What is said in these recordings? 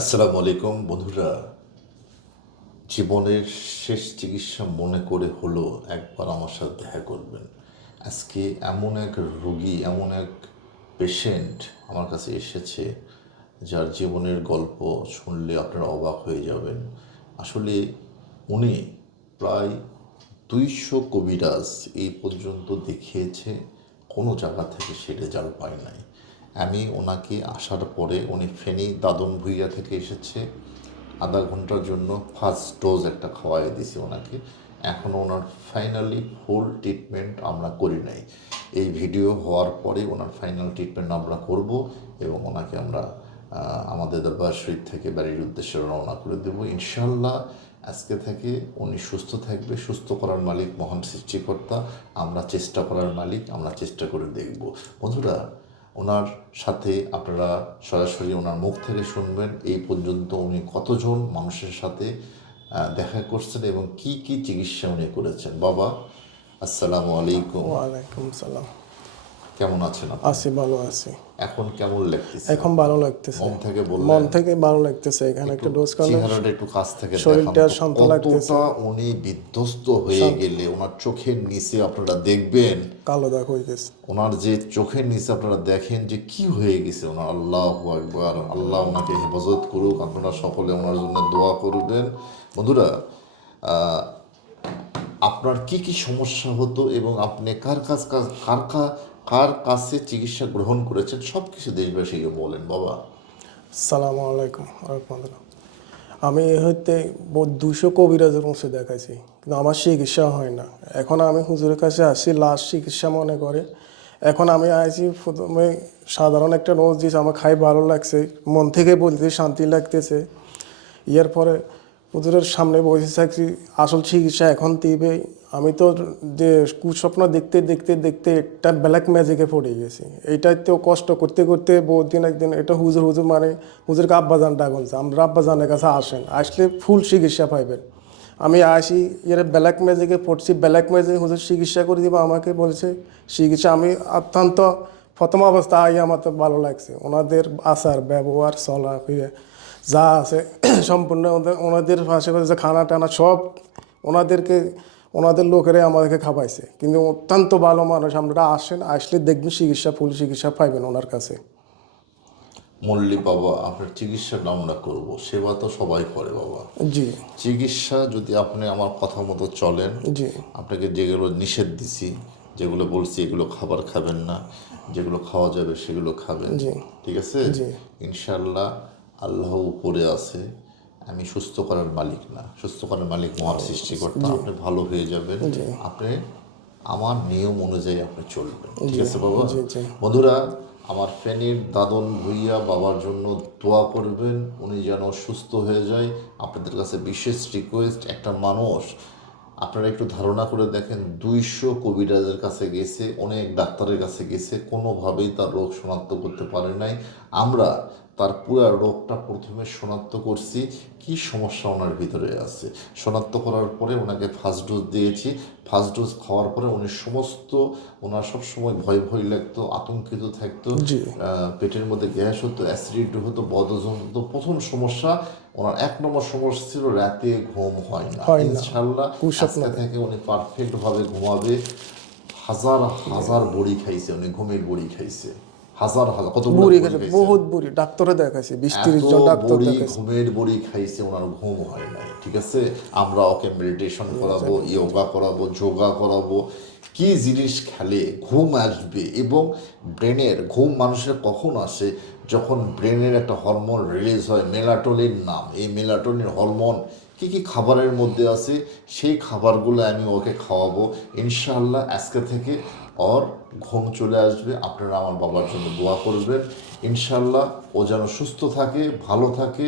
আসসালামু আলাইকুম বন্ধুরা। জীবনের শেষ চিকিৎসা মনে করে হলো একবার আমার সাথে দেখা করবেন। আজকে এমন এক রোগী, এমন এক পেশেন্ট আমার কাছে এসেছে, যার জীবনের গল্প শুনলে আপনারা অবাক হয়ে যাবেন। আসলে উনি প্রায় দুইশো কবিরাজ এই পর্যন্ত দেখিয়েছে, কোনো জায়গা থেকে সে রেজাল্ট পায় নাই। আমি ওনাকে আসার পরে উনি ফেনী দাদন ভুইয়া থেকে এসেছে। আধা ঘণ্টার জন্য ফার্স্ট ডোজ একটা খাওয়াই দিছি ওনাকে। এখন ওনার ফাইনালি ফুল ট্রিটমেন্ট আমরা করি নাই। এই ভিডিও হওয়ার পরে ওনার ফাইনাল ট্রিটমেন্ট আমরা করব এবং ওনাকে আমরা আমাদের দরবার শরীফ থেকে বাড়ির উদ্দেশ্যে রওনা করে দেবো। ইনশাল্লাহ আজকে থেকে উনি সুস্থ থাকবে, সুস্থ করার মালিক, মহান সৃষ্টিকর্তা। আমরা চেষ্টা করার মালিক, আমরা চেষ্টা করে দেখব। বন্ধুরা ওনার সাথে আপনারা সরাসরি ওনার মুখ থেকে শুনবেন। এই পর্যন্ত উনি কতজন মানুষের সাথে দেখা করছেন এবং কি কি চিকিৎসা উনি করেছেন? বাবা আসসালামু আলাইকুম। ওয়ালাইকুম সালাম। কেমন আছেন আপনি? আছি ভালো আছি। এখন কেমন লাগতেছে? এখন ভালো লাগতেছে। মন থেকে বললেন। মন থেকে ভালো লাগতেছে এখানে একটা ডোজ করলে চেহারাটা একটু কাছ থেকে শরীরটা শান্ত লাগতেছে। উনি বিধ্বস্ত হয়ে গেলে ওনার চোখের নিচে আপনারা দেখবেন কালো দাগ হয়ে গেছে। ওনার যে চোখের নিচে আপনারা দেখেন যে কি হয়ে গেছে। ওনার আল্লাহ একবার আল্লাহ ওনাকে হেফাজত করুক আপনারা সকলে ওনার জন্য দোয়া করবেন। বন্ধুরা আহ, আপনার কি কি সমস্যা হতো এবং আপনি কার কাছ কাছ- কার কা- কার কাছে চিকিৎসা গ্রহণ করেছেন? সব কিছু দেশবাসীকে বলেন, বাবা। সালাম আলাইকুম, রহমতুল্লাহ। আমি হইতে দুশো কবিরাজের মধ্যে দেখাইছি, কিন্তু আমার চিকিৎসা হয় না। এখন আমি হুজুরের কাছে আসি লাস্ট চিকিৎসা মনে করে। এখন আমি আইছি, প্রথমে সাধারণ একটা রোজ দিয়েছি আমার খাই ভালো লাগছে, মন থেকে বলতে শান্তি লাগতেছে। ইয়ার পরে হুজুরের সামনে বসে থাকছি আসল চিকিৎসা এখন দিবে? আমি তো যে কুস্বপ্ন দেখতে দেখতে দেখতে একটা ব্ল্যাক ম্যাজিকে পড়ে গেছি। এইটাই তো কষ্ট করতে করতে বহুত দিন একদিন এটা হুজুর হুজুর মানে হুজুরকে আব্বাজান ডাকছে আমরা আব্বাজানের কাছে আসেন, আসলে ফুল চিকিৎসা পাইবেন। আমি আসি, এর ব্ল্যাক ম্যাজিকে পড়ছি ব্ল্যাক ম্যাজিক হুজুর চিকিৎসা করে দিব, আমাকে বলছে, চিকিৎসা আমি অত্যন্ত প্রথম অবস্থা আই আমার তো ভালো লাগছে। ওনাদের আসার ব্যবহার চলা যা আছে সম্পূর্ণ ওনাদের আশেপাশে যে খানা টানা সব ওনাদেরকে ওনাদের লোকেরাই আমাদেরকে খাওয়াইছে। কিন্তু অত্যন্ত ভালো মানুষ আপনারা আসেন আসলে দেখবেন চিকিৎসা ফুল চিকিৎসা পাইবেন ওনার কাছে। মল্লী বাবা আপনার চিকিৎসাটা আমরা করব। সেবা তো সবাই করে বাবা। জি। চিকিৎসা যদি আপনি আমার কথা মতো চলেন জি। আপনাকে যেগুলো নিষেধ দিছি যেগুলো বলছি এগুলো খাবার খাবেন না যেগুলো খাওয়া যাবে সেগুলো খাবেন। জি। ঠিক আছে? জি। ইনশাল্লাহ আল্লাহ উপরে আছে আমি সুস্থ করার মালিক না। সুস্থ করার মালিক মহান সৃষ্টিকর্তা আপনি ভালো হয়ে যাবেন। আপনি আমার নিয়ম অনুযায়ী আপনি চলবেন। ঠিক আছে বাবা। বন্ধুরা আমার ফেনীর দাদন ভুইয়া বাবার জন্য দোয়া করবেন উনি যেন সুস্থ হয়ে যায়। আপনাদের কাছে বিশেষ রিকোয়েস্ট একটা মানুষ আপনারা একটু ধারণা করে দেখেন দুইশো কবিরাজের কাছে গেছে অনেক ডাক্তারের কাছে গেছে কোনোভাবেই তার রোগ শনাক্ত করতে পারে নাই। আমরা তার পুরো রোগটা প্রথমে শনাক্ত করছি কি সমস্যা ওনার ভিতরে আছে? শনাক্ত করার পরে ওনাকে ফার্স্ট ডোজ দিয়েছি। ফার্স্ট ডোজ খাওয়ার পরে উনি সমস্ত ওনার সবসময় ভয় ভয় লাগতো আতঙ্কিত থাকতো। পেটের মধ্যে গ্যাস হতো অ্যাসিডিটি হতো বদহজম হতো। প্রথম সমস্যা ওনার এক নম্বর সমস্যা ছিল রাতে ঘুম হয় না। ইনশাল্লাহ আজকে থেকে উনি পারফেক্টভাবে ঘুমাবে। হাজার হাজার বড়ি খাইছে উনি ঘুমের বড়ি খাইছে। হাজার হাজার কত বুড়ি গেছে বহুত বুড়ি ডাক্তারে দেখাইছে বিশ তিরিশ জন ডাক্তার দেখাইছে। ঘুমের বড়ি খাইছে ওনার ঘুম হয় নাই ঠিক আছে? আমরা ওকে মেডিটেশন করাবো যোগা করাবো যোগা করাবো। কি জিনিস খেলে ঘুম আসবে এবং ব্রেনের ঘুম মানুষের কখন আসে? যখন ব্রেনের একটা হরমোন রিলিজ হয় মেলাটোনিন নাম। এই মেলাটোনিন হরমোন কি কি খাবারের মধ্যে আছে, সেই খাবারগুলো আমি ওকে খাওয়াবো। ইনশাআল্লাহ আজকে থেকে ওর ঘুম চলে আসবে, আপনারা আমার বাবার জন্য দোয়া করবেন। ইনশাল্লাহ ও যেন সুস্থ থাকে, ভালো থাকে।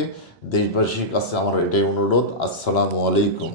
দেশবাসীর কাছে আমার এটাই অনুরোধ। আসসালামু আলাইকুম।